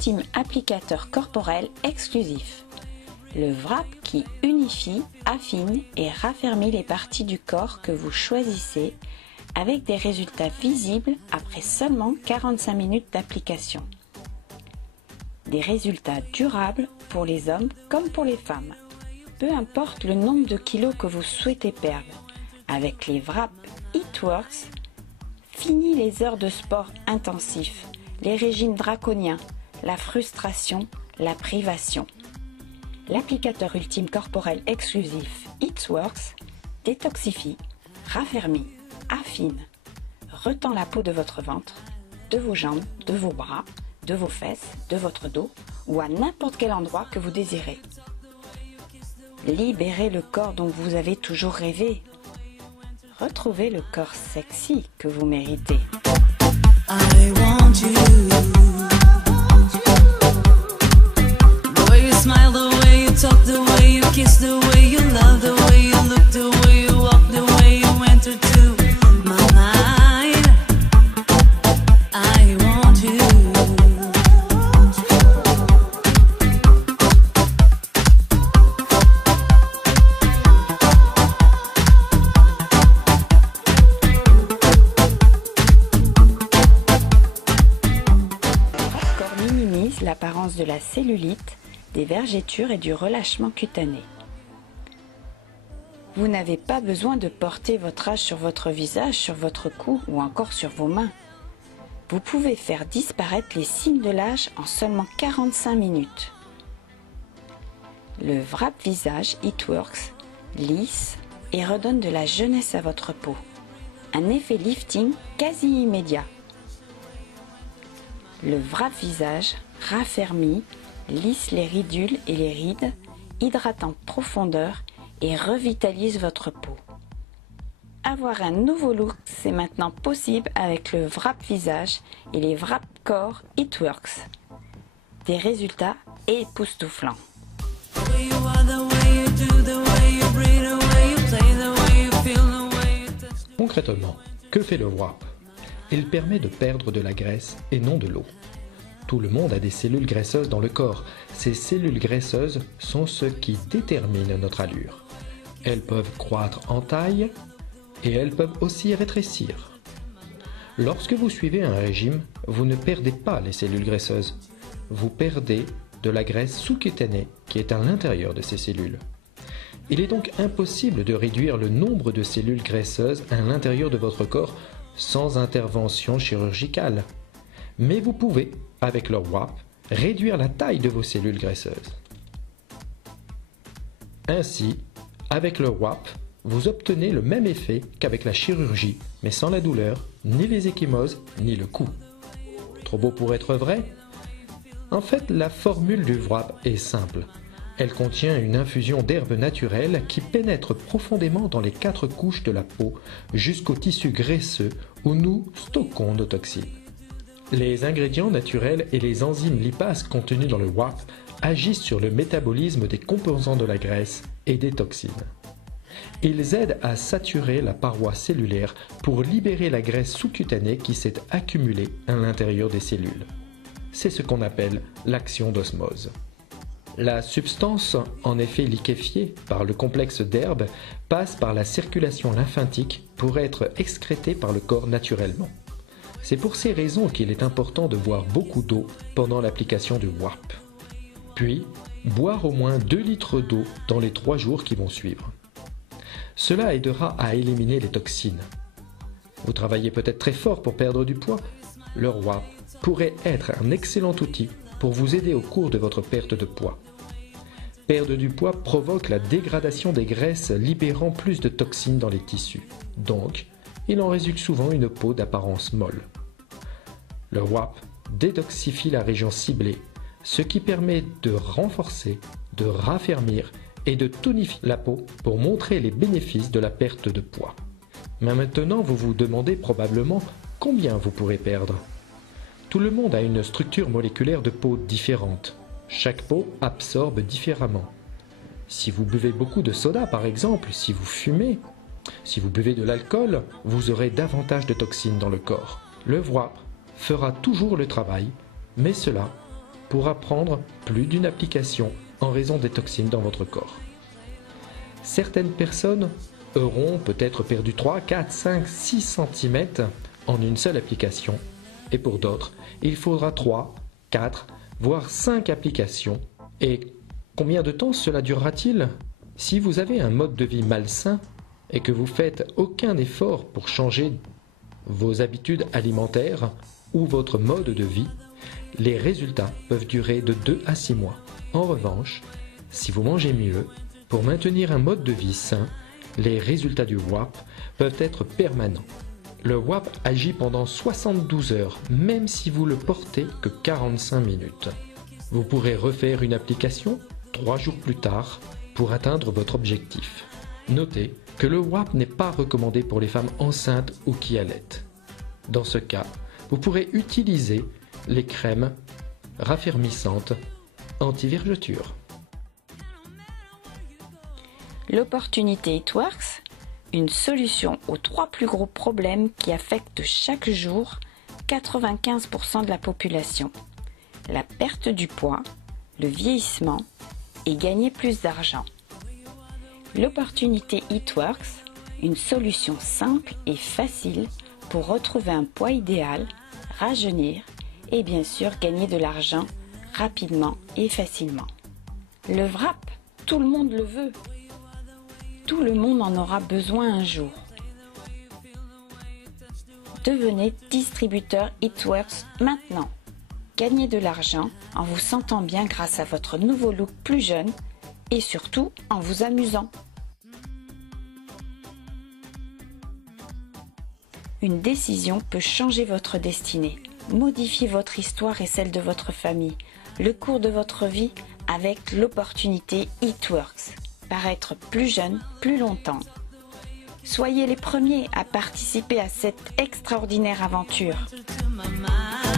l'ultime applicateur corporel exclusif. Le wrap qui unifie, affine et raffermit les parties du corps que vous choisissez avec des résultats visibles après seulement 45 minutes d'application. Des résultats durables pour les hommes comme pour les femmes. Peu importe le nombre de kilos que vous souhaitez perdre, avec les wraps It-Works, fini les heures de sport intensif, les régimes draconiens, la frustration, la privation. L'applicateur ultime corporel exclusif It-Works détoxifie, raffermit, affine, retend la peau de votre ventre, de vos jambes, de vos bras, de vos fesses, de votre dos ou à n'importe quel endroit que vous désirez. Libérez le corps dont vous avez toujours rêvé. Retrouvez le corps sexy que vous méritez. I want you. The way you smile, the way you talk, the way you kiss, the way you love, the way you look, the way you walk, the way you enter to my mind. I want you. L'apparence de la cellulite, des vergetures et du relâchement cutané. Vous n'avez pas besoin de porter votre âge sur votre visage, sur votre cou ou encore sur vos mains. Vous pouvez faire disparaître les signes de l'âge en seulement 45 minutes. Le wrap visage It-Works lisse et redonne de la jeunesse à votre peau. Un effet lifting quasi immédiat. Le wrap visage raffermit, lisse les ridules et les rides, hydrate en profondeur et revitalise votre peau. Avoir un nouveau look, c'est maintenant possible avec le wrap visage et les wrap corps It-Works. Des résultats époustouflants. Concrètement, que fait le wrap? Il permet de perdre de la graisse et non de l'eau. Tout le monde a des cellules graisseuses dans le corps. Ces cellules graisseuses sont ce qui détermine notre allure. Elles peuvent croître en taille et elles peuvent aussi rétrécir. Lorsque vous suivez un régime, vous ne perdez pas les cellules graisseuses. Vous perdez de la graisse sous-cutanée qui est à l'intérieur de ces cellules. Il est donc impossible de réduire le nombre de cellules graisseuses à l'intérieur de votre corps sans intervention chirurgicale. Mais vous pouvez, avec le wrap, réduire la taille de vos cellules graisseuses. Ainsi, avec le wrap, vous obtenez le même effet qu'avec la chirurgie, mais sans la douleur, ni les ecchymoses, ni le coût. Trop beau pour être vrai? En fait, la formule du wrap est simple. Elle contient une infusion d'herbes naturelles qui pénètre profondément dans les 4 couches de la peau jusqu'au tissu graisseux où nous stockons nos toxines. Les ingrédients naturels et les enzymes lipases contenus dans le wrap agissent sur le métabolisme des composants de la graisse et des toxines. Ils aident à saturer la paroi cellulaire pour libérer la graisse sous-cutanée qui s'est accumulée à l'intérieur des cellules. C'est ce qu'on appelle l'action d'osmose. La substance, en effet liquéfiée par le complexe d'herbes, passe par la circulation lymphatique pour être excrétée par le corps naturellement. C'est pour ces raisons qu'il est important de boire beaucoup d'eau pendant l'application du wrap. Puis, boire au moins 2 litres d'eau dans les 3 jours qui vont suivre. Cela aidera à éliminer les toxines. Vous travaillez peut-être très fort pour perdre du poids. Le wrap pourrait être un excellent outil pour vous aider au cours de votre perte de poids. Perdre du poids provoque la dégradation des graisses libérant plus de toxines dans les tissus. Donc, il en résulte souvent une peau d'apparence molle. Le wrap détoxifie la région ciblée, ce qui permet de renforcer, de raffermir et de tonifier la peau pour montrer les bénéfices de la perte de poids. Mais maintenant, vous vous demandez probablement combien vous pourrez perdre. Tout le monde a une structure moléculaire de peau différente. Chaque peau absorbe différemment. Si vous buvez beaucoup de soda par exemple, si vous fumez, si vous buvez de l'alcool, vous aurez davantage de toxines dans le corps. Le wrap fera toujours le travail, mais cela pourra prendre plus d'une application en raison des toxines dans votre corps. Certaines personnes auront peut-être perdu 3, 4, 5, 6 cm en une seule application. Et pour d'autres, il faudra 3, 4, voire 5 applications. Et combien de temps cela durera-t-il? Si vous avez un mode de vie malsain et que vous faites aucun effort pour changer vos habitudes alimentaires ou votre mode de vie, les résultats peuvent durer de 2 à 6 mois. En revanche, si vous mangez mieux, pour maintenir un mode de vie sain, les résultats du WAP peuvent être permanents. Le WAP agit pendant 72 heures, même si vous le portez que 45 minutes. Vous pourrez refaire une application 3 jours plus tard pour atteindre votre objectif. Notez que le WAP n'est pas recommandé pour les femmes enceintes ou qui allaitent. Dans ce cas, vous pourrez utiliser les crèmes raffermissantes anti-vergeture. L'opportunité It Works, une solution aux 3 plus gros problèmes qui affectent chaque jour 95% de la population. La perte du poids, le vieillissement et gagner plus d'argent. L'opportunité It Works, une solution simple et facile pour retrouver un poids idéal, rajeunir et bien sûr gagner de l'argent rapidement et facilement. Le WRAP, tout le monde le veut. Tout le monde en aura besoin un jour. Devenez distributeur It Works maintenant. Gagnez de l'argent en vous sentant bien grâce à votre nouveau look plus jeune et surtout en vous amusant. Une décision peut changer votre destinée, modifier votre histoire et celle de votre famille, le cours de votre vie avec l'opportunité It Works. Paraître plus jeune, plus longtemps. Soyez les premiers à participer à cette extraordinaire aventure. To my mind.